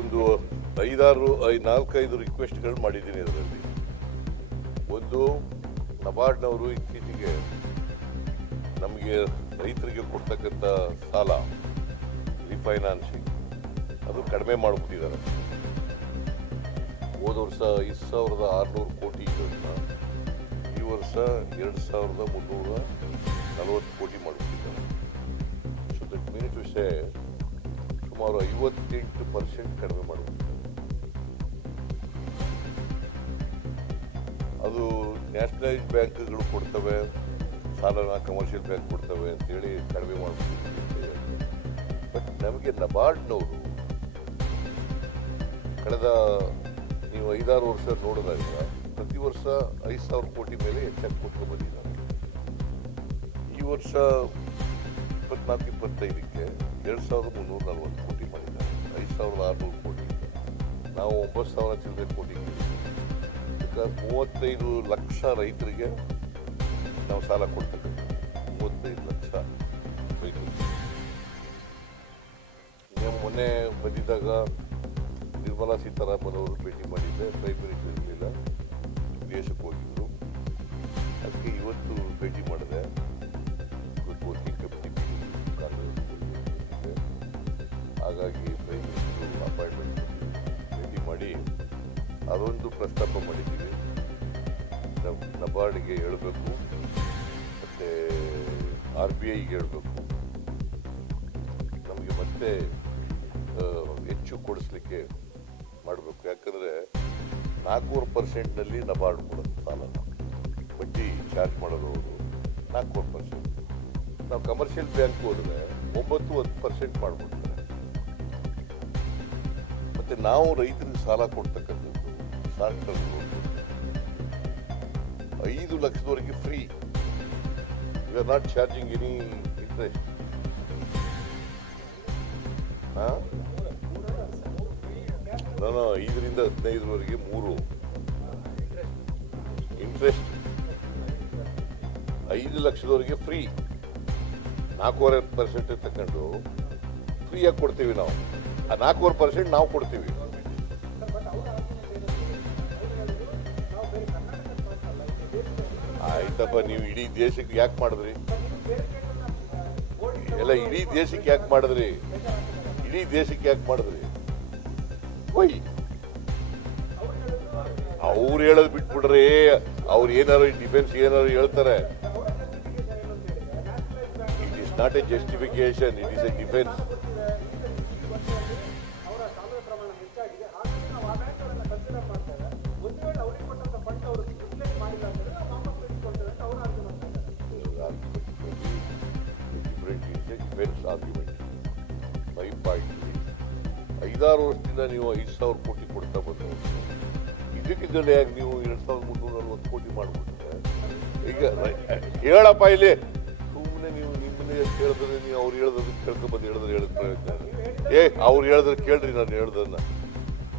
ಒಂದು ಐದಾರು ಐದು ನಾಲ್ಕೈದು ರಿಕ್ವೆಸ್ಟ್ಗಳು ಮಾಡಿದ್ದೀನಿ ಅದರಲ್ಲಿ ಒಂದು ನಬಾರ್ಡ್ನವರು ಇತ್ತೀಚೆಗೆ ನಮಗೆ ರೈತರಿಗೆ ಕೊಡ್ತಕ್ಕಂಥ ಸಾಲ ರಿಫೈನಾನ್ಸಿಂಗ್ ಅದು ಕಡಿಮೆ ಮಾಡಿಬಿಟ್ಟಿದ್ದಾರೆ. ಹೋದ ವರ್ಷ ಐದು ಸಾವಿರದ ಆರುನೂರು ಕೋಟಿ ಇದ್ದದನ್ನ ಈ ವರ್ಷ ಎರಡು ಸಾವಿರದ ಮುನ್ನೂರ ನಲವತ್ತು ಕೋಟಿ ಮಾಡಿಬಿಟ್ಟಿದ್ದಾರೆ. So that mean to say ಸುಮಾರು ಐವತ್ತೆಂಟು ಪರ್ಸೆಂಟ್ ಕಡಿಮೆ ಮಾಡಬೇಕು ಅದು ನ್ಯಾಷನಲೈಸ್ ಬ್ಯಾಂಕ್ಗಳು ಕೊಡ್ತವೆ, ಸಾಲನ ಕಮರ್ಷಿಯಲ್ ಬ್ಯಾಂಕ್ ಕೊಡ್ತವೆ ಅಂತೇಳಿ ಕಡಿಮೆ ಮಾಡಬೇಕು ಬಟ್ ನಮಗೆ ನಬಾರ್ಡ್ನವರು ಕಳೆದ ನೀವು ಐದಾರು ವರ್ಷ ನೋಡಿದಾಗ ಪ್ರತಿ ವರ್ಷ ಐದು ಸಾವಿರ ಕೋಟಿ ಮೇಲೆ ಹೆಚ್ಚಾಗಿ ಕೊಟ್ಟು ಬಂದಿದ್ದಾರೆ. ಈ ವರ್ಷ ಇಪ್ಪತ್ನಾಲ್ಕು, ಇಪ್ಪತ್ತೈದಕ್ಕೆ ಎರಡು ಸಾವಿರದ ಮುನ್ನೂರ ನಲ್ವತ್ತು ಕೋಟಿ ಮಾಡಿದ್ದಾರೆ. ಐದು ಸಾವಿರದ ಆರುನೂರು ಕೋಟಿ. ನಾವು ಒಂಬತ್ತು ಸಾವಿರ ಚಿಲ್ಲರೆ ಕೋಟಿ ಮೂವತ್ತೈದು ಲಕ್ಷ ರೈತರಿಗೆ ನಾವು ಸಾಲ ಕೊಡ್ತಕ್ಕಂಥ ಮೂವತ್ತೈದು ಲಕ್ಷ ರೈತರಿಗೆ. ಮೊನ್ನೆ ಬಂದಿದ್ದಾಗ ನಿರ್ಮಲಾ ಸೀತಾರಾಮನ್ ಅವರು ಭೇಟಿ ಮಾಡಿದ್ದೆ. ಪ್ರೈಮ್ ಮಿನಿಸ್ಟರ್ ಇರಲಿಲ್ಲ. ವಿದೇಶಕ್ಕೆ ಹೋಗಿದ್ರು. ಅದಕ್ಕೆ ಇವತ್ತು ಭೇಟಿ ಮಾಡಿದೆ. ಕಾಂಗ್ರೆಸ್. ಹಾಗಾಗಿ ದಯವಿಟ್ಟು ಅಪಾಯಿಂಟ್ಮೆಂಟ್ ಭೇಟಿ ಮಾಡಿ, ಅದೊಂದು ಪ್ರಸ್ತಾಪ ಮಾಡಿದ್ದೀವಿ. ನಬ್ ನಬಾರ್ಡ್ಗೆ ಹೇಳಬೇಕು, ಮತ್ತು ಆರ್ ಬಿ ಐಗೆ ಹೇಳಬೇಕು. ನಮಗೆ ಮತ್ತೆ ಹೆಚ್ಚು ಕೊಡಿಸ್ಲಿಕ್ಕೆ ಮಾಡಬೇಕು. ಯಾಕಂದರೆ ನಾಲ್ಕೂವರೆ ಪರ್ಸೆಂಟ್ನಲ್ಲಿ ನಬಾರ್ಡ್ ಕೊಡೋದು ಸಾಲ ಬಡ್ಡಿ ಚಾರ್ಜ್ ಮಾಡೋದು ಅವರು ನಾಲ್ಕೂವರೆ ಪರ್ಸೆಂಟ್. ನಾವು ಕಮರ್ಷಿಯಲ್ ಬ್ಯಾಂಕ್ ಹೋದರೆ ಒಂಬತ್ತು ಹತ್ತು ಪರ್ಸೆಂಟ್ ಮಾಡಿಬಿಡ್ತಾರೆ ಮತ್ತು ನಾವು ರೈತರಿಗೆ ಸಾಲ ಕೊಡ್ತಕ್ಕಂಥದ್ದು ಟ್ರಾಕ್ಟರ್ ಐದು ಲಕ್ಷದವರೆಗೆ free we are not charging any interest ನಾನು ಐದರಿಂದ ಹದಿನೈದರವರೆಗೆ ಮೂರು. ಇಂಟ್ರೆಸ್ಟ್ ಐದು ಲಕ್ಷದವರೆಗೆ ಫ್ರೀ ನಾಲ್ಕೂವರೆ ಪರ್ಸೆಂಟ್ ತಗೊಂಡು ಫ್ರೀಯಾಗಿ ಕೊಡ್ತೀವಿ ನಾವು. ನಾಲ್ಕೂವರೆ ಪರ್ಸೆಂಟ್ ನಾವು ಕೊಡ್ತೀವಿ. ಆಯ್ತಪ್ಪ, ನೀವು ಇಡೀ ದೇಶಕ್ಕೆ ಯಾಕೆ ಮಾಡಿದ್ರಿ? ಎಲ್ಲ ಇಡೀ ದೇಶಕ್ಕೆ ಯಾಕೆ ಮಾಡಿದ್ರಿ? ಇಡೀ ದೇಶಕ್ಕೆ ಯಾಕೆ ಮಾಡಿದ್ರಿ? ಒಯ್ ಅವ್ರು ಹೇಳೋದು ಬಿಟ್ಬಿಡ್ರಿ. ಅವ್ರು ಏನಾರು ಡಿಫೆನ್ಸ್ ಏನಾರು ಹೇಳ್ತಾರೆ. It is not a justification it is a defence ಐದಾರು ವರ್ಷದಿಂದ ನೀವು ಐದು ಸಾವಿರ ಕೋಟಿ ಕೊಡ್ತಾ ಬಂದವರು. ಇದಕ್ಕಿದ್ದಲ್ಲಿ ಯಾಕೆ ನೀವು ಎರಡು ಸಾವಿರದ ಮುನ್ನೂರ ನಲ್ವತ್ತು ಕೋಟಿ ಮಾಡಿಬಿಟ್ರೆ ಈಗ ಹೇಳಪ್ಪ ಇಲ್ಲಿ. ಸುಮ್ಮನೆ ನೀವು ನಿಮ್ಮನ್ನೇ ಕೇಳಿದ್ರೆ ನೀವು ಅವ್ರು ಹೇಳ್ದದ್ದು ಬಂದು ಹೇಳಿದ್ರೆ ಹೇಳಿದ ಪ್ರಯತ್ನ. ಏ, ಅವ್ರು ಹೇಳಿದ್ರೆ ಕೇಳ್ರಿ ನಾನು ಹೇಳ್ದನ್ನ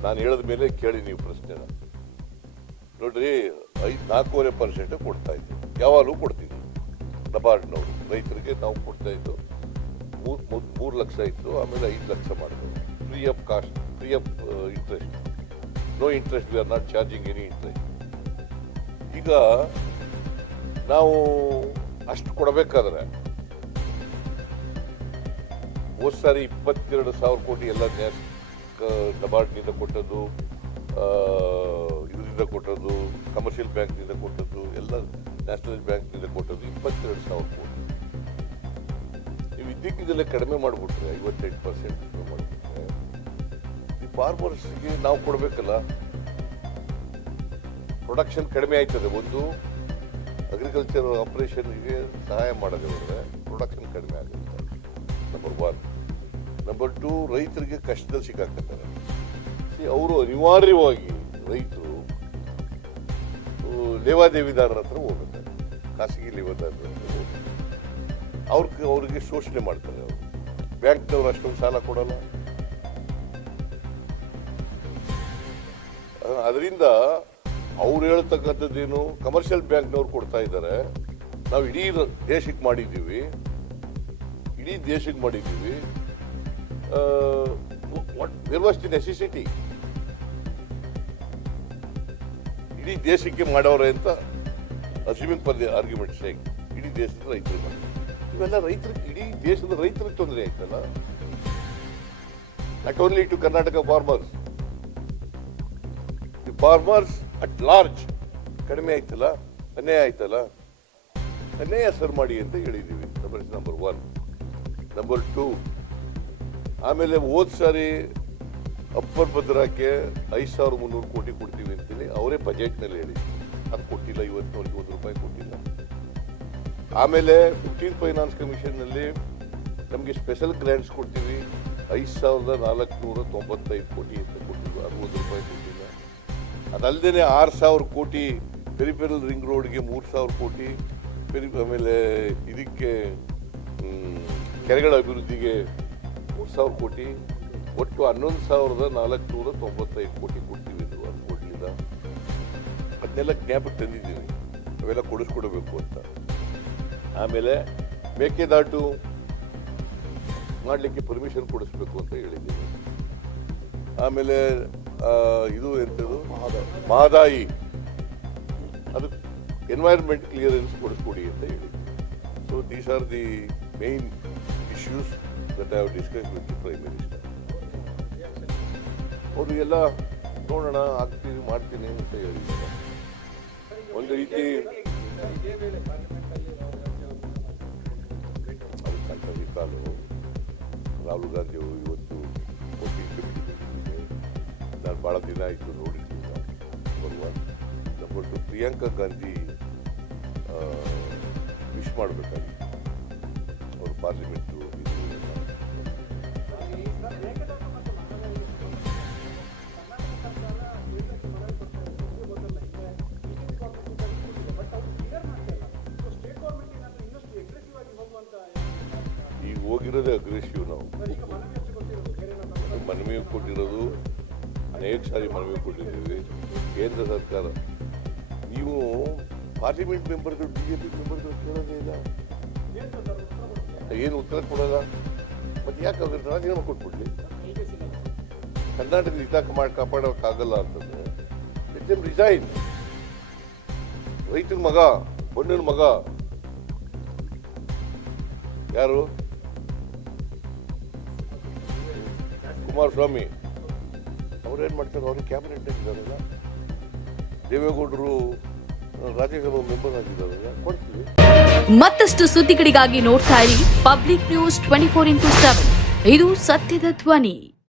ನಾನು ಹೇಳಿದ ಮೇಲೆ ಕೇಳಿ ನೀವು ಪ್ರಶ್ನೆನ. ನೋಡ್ರಿ, ಐದು ನಾಲ್ಕೂವರೆ ಪರ್ಸೆಂಟ್ ಕೊಡ್ತಾ ಇದ್ದೀವಿ ಯಾವಾಗಲೂ ಕೊಡ್ತೀವಿ ನಬಾರ್ಡ್ನವರು ರೈತರಿಗೆ ನಾವು ಕೊಡ್ತಾ ಇದ್ದು ಮೂರು ಮೂರು ಲಕ್ಷ ಇತ್ತು, ಆಮೇಲೆ ಐದು ಲಕ್ಷ ಮಾಡಿದ್ರು. Free of cost free of interest. No interest we are not charging any interest. ಈಗ ನಾವು ಅಷ್ಟು ಕೊಡಬೇಕಾದ್ರೆ ಹೋದ್ ಸಾರಿ ಇಪ್ಪತ್ತೆರಡು ಸಾವಿರ ಕೋಟಿ ಎಲ್ಲ ನಬಾರ್ಡ್ನಿಂದ ಕೊಟ್ಟದ್ದು ಇದರಿಂದ ಕೊಟ್ಟದ್ದು ಕಮರ್ಷಿಯಲ್ ಬ್ಯಾಂಕ್ನಿಂದ ಕೊಟ್ಟದ್ದು, ಎಲ್ಲ ನ್ಯಾಷನಲ್ ಬ್ಯಾಂಕ್ನಿಂದ ಕೊಟ್ಟದ್ದು ಇಪ್ಪತ್ತೆರಡು ಸಾವಿರ ಕೋಟಿ ನೀವು ಇದ್ದಕ್ಕಿದ್ದಲ್ಲೇ ಕಡಿಮೆ ಮಾಡಿಬಿಟ್ರೆ ಐವತ್ತೆಂಟು ಪರ್ಸೆಂಟ್ ಈ ಫಾರ್ಮರ್ಸ್ಗೆ ನಾವು ಕೊಡಬೇಕಲ್ಲ ಪ್ರೊಡಕ್ಷನ್ ಕಡಿಮೆ ಆಯ್ತದೆ. ಒಂದು ಅಗ್ರಿಕಲ್ಚರ್ ಆಪರೇಷನ್ಗೆ ಸಹಾಯ ಮಾಡದೆ ಪ್ರೊಡಕ್ಷನ್ ಕಡಿಮೆ ಆಗುತ್ತೆ. ನಂಬರ್ ಒನ್ ನಂಬರ್ ಟು ರೈತರಿಗೆ ಕಷ್ಟದಲ್ಲಿ ಸಿಕ್ಕಾಕತ್ತಾರೆ. ಅವರು ಅನಿವಾರ್ಯವಾಗಿ ರೈತರು ಲೇವಾದೇವಿದಾರರ ಹತ್ರ ಹೋಗುತ್ತೆ ಖಾಸಗಿ ಲೇವಾದೇವಿದಾರರ ಹತ್ರ ಅವ್ರಿಗೆ ಅವರಿಗೆ ಶೋಷಣೆ ಮಾಡ್ತಾರೆ ಅವರು. ಬ್ಯಾಂಕ್ನವ್ರು ಅಷ್ಟೊಂದು ಸಾಲ ಕೊಡಲ್ಲ. ಅದರಿಂದ ಅವ್ರು ಹೇಳ್ತಕ್ಕಂಥದ್ದೇನು ಕಮರ್ಷಿಯಲ್ ಬ್ಯಾಂಕ್ನವ್ರು ಕೊಡ್ತಾ ಇದ್ದಾರೆ. ನಾವು ಇಡೀ ದೇಶಕ್ಕೆ ಮಾಡಿದ್ದೀವಿ. ಇಡೀ ದೇಶಕ್ಕೆ ಮಾಡಿದ್ದೀವಿ. what, ವಾಸ್ was the ಇಡೀ ದೇಶಕ್ಕೆ ಮಾಡವ್ರೆ ಅಂತ assuming for the argument sake ಇಡೀ ದೇಶದ ರೈತರು ಇವೆಲ್ಲ ರೈತರಿಗೆ ಇಡೀ ದೇಶದ ರೈತರಿಗೆ ತೊಂದರೆ ಆಯ್ತಲ್ಲ? Not only to Karnataka farmers the farmers at large ಕಡಿಮೆ ಆಯ್ತಲ್ಲ? ಅನ್ಯಾಯ ಆಯ್ತಲ್ಲ? ಅನ್ಯಾಯ ಸರ್ ಮಾಡಿ ಅಂತ ಹೇಳಿದ್ದೀವಿ number number one number two ಆಮೇಲೆ ಹೋದ ಸಾರಿ ಅಪ್ಪರ್ ಭದ್ರಾಕ್ಕೆ ಐದು ಸಾವಿರ ಮುನ್ನೂರು ಕೋಟಿ ಕೊಡ್ತೀವಿ ಅಂತೇಳಿ ಅವರೇ ಬಜೆಟ್ನಲ್ಲಿ ಹೇಳಿ ಅದು ಕೊಟ್ಟಿಲ್ಲ ಇವತ್ತಿನವರೆಗೆ ಒಂದು ರೂಪಾಯಿ ಕೊಟ್ಟಿಲ್ಲ. ಆಮೇಲೆ ಫಿಫ್ಟೀನ್ ಫೈನಾನ್ಸ್ ಕಮಿಷನ್ನಲ್ಲಿ ನಮಗೆ ಸ್ಪೆಷಲ್ ಗ್ರ್ಯಾಂಟ್ಸ್ ಕೊಡ್ತೀವಿ. ಐದು ಸಾವಿರದ ನಾಲ್ಕುನೂರ ತೊಂಬತ್ತೈದು ಕೋಟಿ ಅಂತ ಕೊಟ್ಟಿದ್ವಿ ಅದು ರೂಪಾಯಿ ಕೊಟ್ಟಿಲ್ಲ ಅದಲ್ಲದೆ ಆರು ಸಾವಿರ ಕೋಟಿ, ಪೆರಿಫೆರಲ್ ರಿಂಗ್ ರೋಡ್ಗೆ ಮೂರು ಸಾವಿರ ಕೋಟಿ, ಪೆರಿ, ಆಮೇಲೆ ಇದಕ್ಕೆ ಕೆರೆಗಳ ಅಭಿವೃದ್ಧಿಗೆ ಮೂರು ಸಾವಿರ ಕೋಟಿ, ಒಟ್ಟು ಹನ್ನೊಂದು ಸಾವಿರದ ನಾಲ್ಕುನೂರ ತೊಂಬತ್ತೈದು ಕೋಟಿ ಕೊಡ್ತೀವಿ ಒಂದು ಕೋಟಿಯಿಂದ. ಅದನ್ನೆಲ್ಲ ಜ್ಞಾಪಕ ತಂದಿದ್ದೀವಿ. ಅವೆಲ್ಲ ಕೊಡಿಸ್ಕೊಡ್ಬೇಕು ಅಂತ. ಆಮೇಲೆ ಮೇಕೆದಾಟು ಮಾಡಲಿಕ್ಕೆ ಪರ್ಮಿಷನ್ ಕೊಡಿಸ್ಬೇಕು ಅಂತ ಹೇಳಿದ್ದೀವಿ. ಆಮೇಲೆ ಇದು ಎಂಥದ್ದು ಮಹದಾಯಿ ಅದು ಎನ್ವೈರನ್ಮೆಂಟ್ ಕ್ಲಿಯರೆನ್ಸ್ ಕೊಡಿಸ್ಕೊಡಿ ಅಂತ ಹೇಳಿ. So these are the main issues that I discuss with the prime minister ಅವರು ಎಲ್ಲ ನೋಡೋಣ ಆಗ್ತೀನಿ ಮಾಡ್ತೀನಿ ಅಂತ ಹೇಳಿ. ಒಂದು ರೀತಿ ಕಾಲು ರಾಹುಲ್ ಗಾಂಧಿ ಇವತ್ತು ಭಾಳ ದಿನ ಆಯಿತು ನೋಡಿದ್ದೀವಿ number two Priyanka Gandhi wish ಮಾಡಬೇಕಾಗಿತ್ತು. ಅವರು ಪಾರ್ಲಿಮೆಂಟು ಹೋಗಿರೋದೇ ಅಗ್ರೆಸಿವ್ ನಾವು. ಸರ್ ಈಗ ಮನವಿ ಅಷ್ಟು ಗೊತ್ತಿರೋದು ಬೇರೆ ಏನಾದ್ರು ಮನವಿ ಕೊಟ್ಟಿರೋದು ಅನೇಕ ಮನವಿ ಕೊಟ್ಟಿದ್ದೀವಿ. ಕೇಂದ್ರ ಸರ್ಕಾರ. ನೀವು ಪಾರ್ಲಿಮೆಂಟ್ ಮೆಂಬರ್ಗಳು ಬಿ ಜೆ ಪಿ ಮೆಂಬರ್ಗಳು ಕೇಳೋದೇ ಇಲ್ಲ. ಏನು ಉತ್ತರ ಕೊಡೋಲ್ಲ. ಮತ್ತೆ ಯಾಕೆ ಅವ್ರಿಗೆ ರಾಜೀನಾಮೆ ಕೊಟ್ಬಿಡ್ಲಿ? ಕರ್ನಾಟಕದ ಹಿತ ಮಾಡಿ ಕಾಪಾಡೋಕ್ಕಾಗಲ್ಲ ಅಂತಂದ್ರೆ ಲೆಟ್ ರಿಸೈನ್, ರೈತನ ಮಗ ಬಣ್ಣನ ಮಗ. ಯಾರು? ಕುಮಾರಸ್ವಾಮಿ. ಅವ್ರೇನ್ ಮಾಡ್ತಾರೆ? ಅವ್ರಿಗೆ ಕ್ಯಾಬಿನೆಟ್ ಇದ್ದಾರಲ್ಲ ದೇವೇಗೌಡರು ರಾಜ್ಯಸಭಾ ಮೆಂಬರ್ ಆಗಿದ್ದಾರಲ್ಲ, ಕೊಡ್ತೀವಿ. ಮತ್ತಷ್ಟು ಸುದ್ದಿಗಳಿಗಾಗಿ ನೋಡ್ತಾ ಇರಿ public news twenty four into seven ಇದು ಸತ್ಯದ ಧ್ವನಿ.